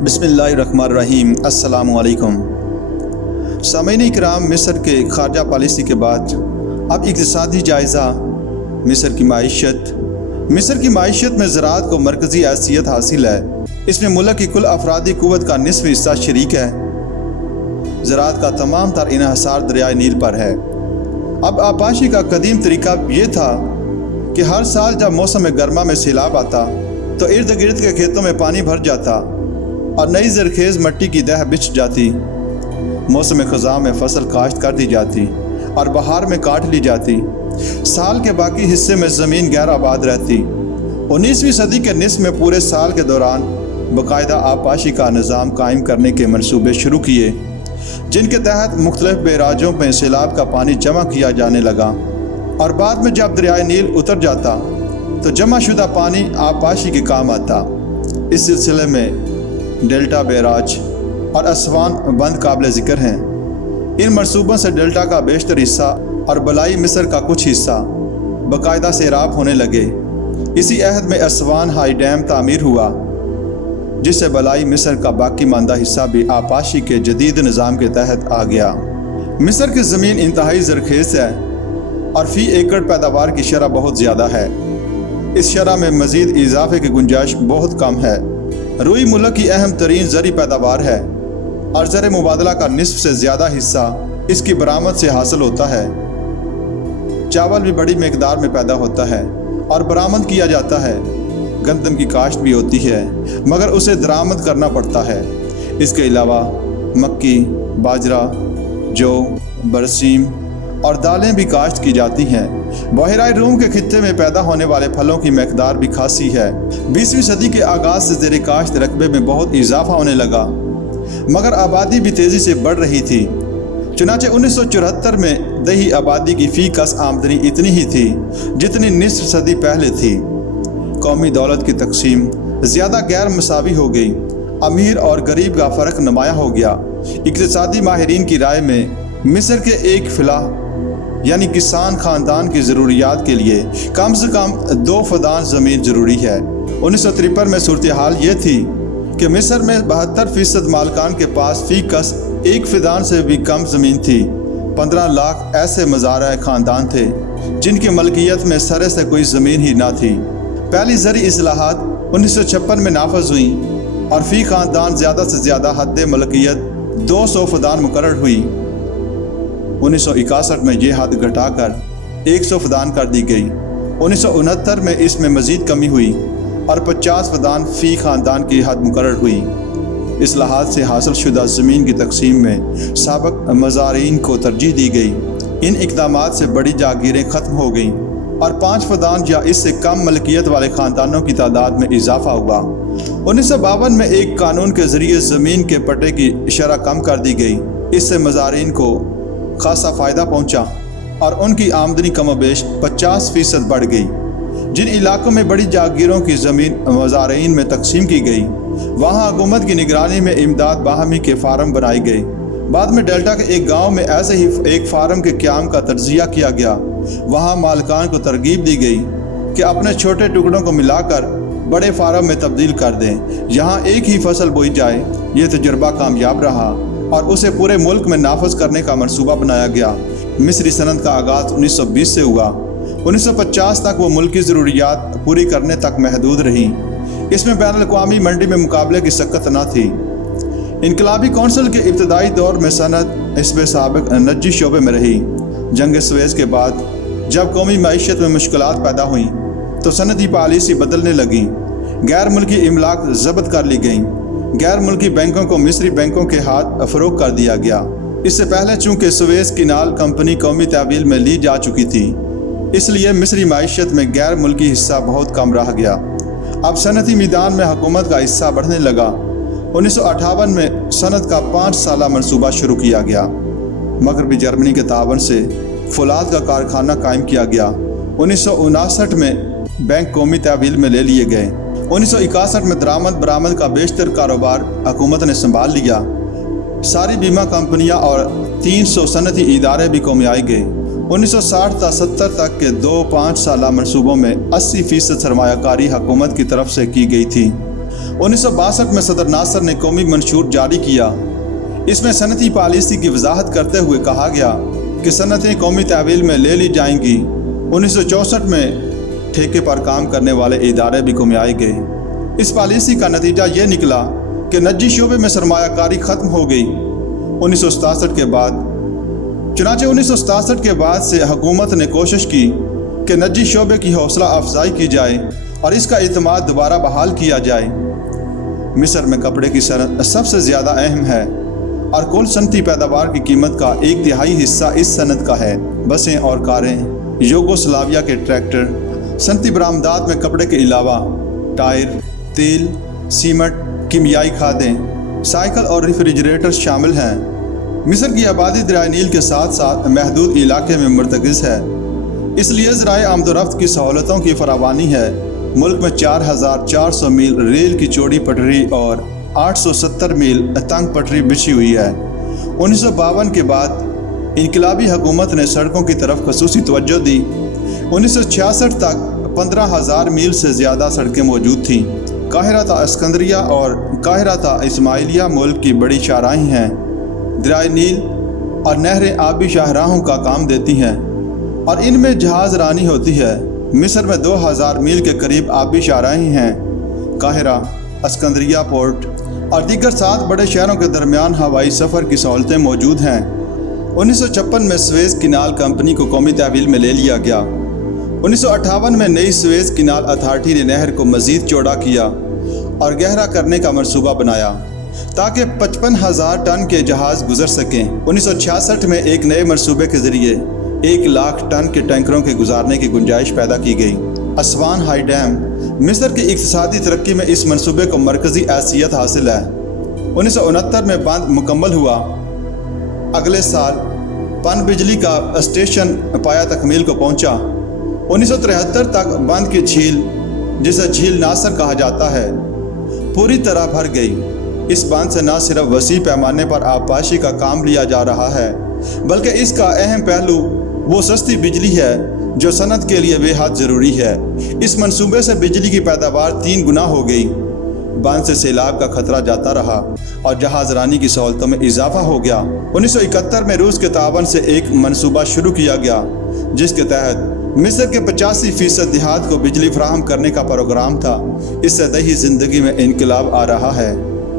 बिस्मिल्लाहिर्रहमानिर्रहीम। अस्सलामु अलैकुम। सामीन इकराम, मिस्र के खारजा पॉलिसी के बाद अब इक़्तिसादी जायज़ा। मिस्र की माइशत में ज़राअत को मरकज़ी हैसियत हासिल है। इसमें मुल्क की कुल अफरादी क़ुव्वत का निस्फ़ हिस्सा शरीक है। ज़राअत का तमाम तर इन्हिसार दरियाए नील पर है। अब आबाशी का कदीम तरीका ये था कि हर साल जब मौसम गर्मा में सैलाब आता तो इर्द गिर्द के खेतों में पानी भर जाता और नई ज़रखेज़ मिट्टी की दह बिछ जाती। मौसम ख़ज़ां में फसल काश्त कर दी जाती और बहार में काट ली जाती। साल के बाकी हिस्से में ज़मीन गैर आबाद रहती। 19वीं सदी के निस्फ़ में पूरे साल के दौरान बाकायदा आबपाशी का निज़ाम कायम करने के मंसूबे शुरू किए, जिनके तहत मुख्तलिफ बैराजों में सैलाब का पानी जमा किया जाने लगा और बाद में जब दरियाए नील उतर जाता तो जमा शुदा पानी आबपाशी के काम आता। इस सिलसिले में डेल्टा बैराज और असवान बंद काबिल ज़िक्र हैं। इन मनसूबों से डेल्टा का बेशतर हिस्सा और बलाई मिस्र का कुछ हिस्सा बाकायदा सैराब होने लगे। इसी अहद में असवान हाई डैम तामीर हुआ, जिससे बलाई मिस्र का बाकी मानदा हिस्सा भी आबपाशी के जदीद निज़ाम के तहत आ गया। मिस्र की ज़मीन इंतहाई ज़रखेज़ है और फ़ी एकड़ पैदावार की शरह बहुत ज़्यादा है। इस शरह में मज़ीद इजाफे की गुंजाइश बहुत कम है। रुई मुल्क की अहम तरीन ज़री पैदावार है और ज़र मुबादला का निस्फ़ से ज़्यादा हिस्सा इसकी बरामद से हासिल होता है। चावल भी बड़ी मकदार में पैदा होता है और बरामद किया जाता है। गंदम की काश्त भी होती है, मगर उसे दरामद करना पड़ता है। इसके अलावा मक्की, बाजरा, जौ, बरसीम और दालें भी काश्त की जाती हैं। बहराए रूम के खित्ते में पैदा होने वाले फलों की मकदार भी खासी है। 20वीं सदी के आगाज़ से ज़ेर काश्त रकबे में बहुत इजाफा होने लगा, मगर आबादी भी तेज़ी से बढ़ रही थी। चुनांचे 1974 में दही आबादी की फ़ी कस आमदनी इतनी ही थी जितनी निस्फ़ सदी पहले थी। कौमी दौलत की तकसीम ज़्यादा गैर मसावी हो गई। अमीर और गरीब का फ़र्क नुमाया हो गया। इक़्तिसादी माहिरीन की राय में मिस्र के एक फ़िला यानी किसान ख़ानदान की ज़रूरियात के लिए कम से कम 2 फदान ज़मीन ज़रूरी है। 1953 में सूरत हाल ये थी कि मिस्र में 72% मालकान के पास फ़ी कस 1 फदान से भी कम ज़मीन थी। 15 लाख ऐसे मज़ारा ख़ानदान थे जिनकी मलकियत में सरे से कोई ज़मीन ही ना थी। पहली ज़री इस्लाहात 1956 में नाफज हुई और फ़ी ख़ानदान ज़्यादा से ज़्यादा हद मलकियत 200 फदान मुकर्रर हुई। 1961 में ये हद घटाकर 100 फदान कर दी गई। 1969 में इसमें मज़ीद कमी हुई और 50 फदान फ़ी ख़ानदान की हद मुकर्रर हुई। इस्लाहात से हासिल शुदा ज़मीन की तकसीम में साबिक़ मज़ारीन को तरजीह दी गई। इन इक़दामात से बड़ी जागीरें ख़त्म हो गईं और 5 फदान या इससे कम मलकियत वाले ख़ानदानों की तादाद में इजाफा हुआ। 1952 में एक कानून के ज़रिए ज़मीन के पट्टे की शरह कम कर दी गई। इससे मज़ारीन को खासा फ़ायदा पहुँचा और उनकी आमदनी कमोबेश 50% बढ़ गई। जिन इलाकों में बड़ी जागीरों की ज़मीन मज़ारीन में तकसीम की गई, वहाँ हुकूमत की निगरानी में इमदाद बाहमी के फार्म बनाए गए। बाद में डेल्टा के एक गांव में ऐसे ही एक फार्म के क़याम का तज्ज़िया किया गया। वहाँ मालकान को तरगीब दी गई कि अपने छोटे टुकड़ों को मिलाकर बड़े फार्म में तब्दील कर दें। यहाँ एक ही फसल बोई जाए। ये तजुर्बा कामयाब रहा और उसे पूरे मुल्क में नाफज करने का मंसूबा बनाया गया। मिस्री सनत का आगाज़ 1920 से हुआ। 1950 तक वो मुल्की ज़रूरियात पूरी करने तक महदूद रही। इसमें बैनुल-अक़वामी मंडी में मुकाबले की सक्कत न थी। इनकलाबी कौंसिल के इब्तदाई दौर में सनत इसमें साबिक़ नजी शोबे में रही। जंग सुएज़ के बाद जब कौमी मईशत में मुश्किलात पैदा हुई तो सनदी पॉलिसी बदलने लगी। गैर मुल्की इमलाक ज़ब्त कर ली गई। गैर मुल्की बैंकों को मिस्री बैंकों के हाथ फ़रोग़ कर दिया गया। इससे पहले चूँकि सुएज़ किनाल कंपनी कौमी तहवील में ली जा चुकी थी, इसलिए मिस्री मईशत में गैर मुल्की हिस्सा बहुत कम रह गया। अब सनती मैदान में हुकूमत का हिस्सा बढ़ने लगा। 1958 में सनत का 5 साला मनसूबा शुरू किया गया। मगरबी जर्मनी के तावन से फौलाद का कारखाना कायम किया गया। 1959 में बैंक कौमी तहवील में ले लिए गए। 1961 में दरामद बरामद का बेशतर कारोबार हुकूमत ने संभाल लिया। सारी बीमा कंपनियां और 300 सनती इदारे भी कौमियाई गए। 1960 से 70 तक के 2-5 साला मनसूबों में 80% सरमायाकारी हुकूमत की तरफ से की गई थी। 1962 में सदर नासर ने कौमी मंशूर जारी किया। इसमें सनती पॉलिसी की वजाहत करते हुए कहा गया कि सनतें कौमी तहवील में ले ली जाएंगी। 1964 में ठेके पर काम करने वाले इदारे भी कमाए गए। इस पॉलिसी का नतीजा ये निकला कि निजी शोबे में सरमायाकारी ख़त्म हो गई। 1967 के बाद चुनांचे 1967 के बाद से हुकूमत ने कोशिश की कि निजी शोबे की हौसला अफजाई की जाए और इसका एतमाद दोबारा बहाल किया जाए। मिस्र में कपड़े की सनत सबसे ज़्यादा अहम है और कुल सनती पैदावार की कीमत का 1/3 हिस्सा इस सनत का है। बसें और कारें, यूगोस्लाविया के ट्रैक्टर, सनती बरामदात में कपड़े के अलावा टायर, तेल, सीमेंट, कीमियाई खादें, साइकिल और रेफ्रिजरेटर शामिल हैं। मिस्र की आबादी दरियाए नील के साथ साथ महदूद इलाके में मुर्तकिज़ है, इसलिए ज़राए आमदोरफ्त की सहूलतों की फरावानी है। मुल्क में 4400 मील रेल की चौड़ी पटरी और 870 मील तंग पटरी बिछी हुई है। 1952 के बाद इनकलाबी हुकूमत ने सड़कों की तरफ खसूसी तवज्जो दी। 1966 तक 15,000 मील से ज़्यादा सड़कें मौजूद थीं। काहिरा ता अस्कंदरिया और काहिरा ता इस्माइलिया मुल्क की बड़ी शाहराहें हैं। दरियाए नील और नहरें आबी शाहराहों का काम देती हैं और इनमें जहाज़ रानी होती है। मिस्र में 2000 मील के करीब आबी शाहराहें हैं। काहिरा, अस्कंदरिया पोर्ट और दीगर 7 बड़े शहरों के दरमियान हवाई सफ़र की सहूलतें मौजूद हैं। 1956 में स्वेज़ किनाल कंपनी को कौमी तहवील में ले लिया गया। 1958 में नई स्वेज़ किनाल अथॉरिटी ने नहर को मज़ीद चौड़ा किया और गहरा करने का मंसूबा बनाया ताकि 55,000 टन के जहाज़ गुजर सकें। 1966 में एक नए मंसूबे के ज़रिए 1 लाख टन के टैंकरों के गुजारने की गुंजाइश पैदा की गई। असवान हाई डैम मिस्र की इक़्तिसादी तरक्की में इस मंसूबे को मरकज़ी हैसियत हासिल है। 1969 में बांध मुकम्मल हुआ। अगले साल पन बिजली का स्टेशन पाया तकमील को पहुंचा। 1973 तक बांध की झील, जिसे झील नासर कहा जाता है, पूरी तरह भर गई। इस बांध से न सिर्फ वसी पैमाने पर आबपाशी का काम लिया जा रहा है, बल्कि इसका अहम पहलू वो सस्ती बिजली है जो सनत के लिए बेहद ज़रूरी है। इस मंसूबे से बिजली की पैदावार 3 गुना हो गई। बांध से सैलाब का खतरा जाता रहा और जहाज़ रानी की सहूलतों में इजाफा हो गया। 1971 में रूस के तावन से एक मंसूबा शुरू किया गया जिसके तहत मिस्र के 85% देहात को बिजली फराहम करने का प्रोग्राम था। इससे दही ज़िंदगी में इनकलाब आ रहा है।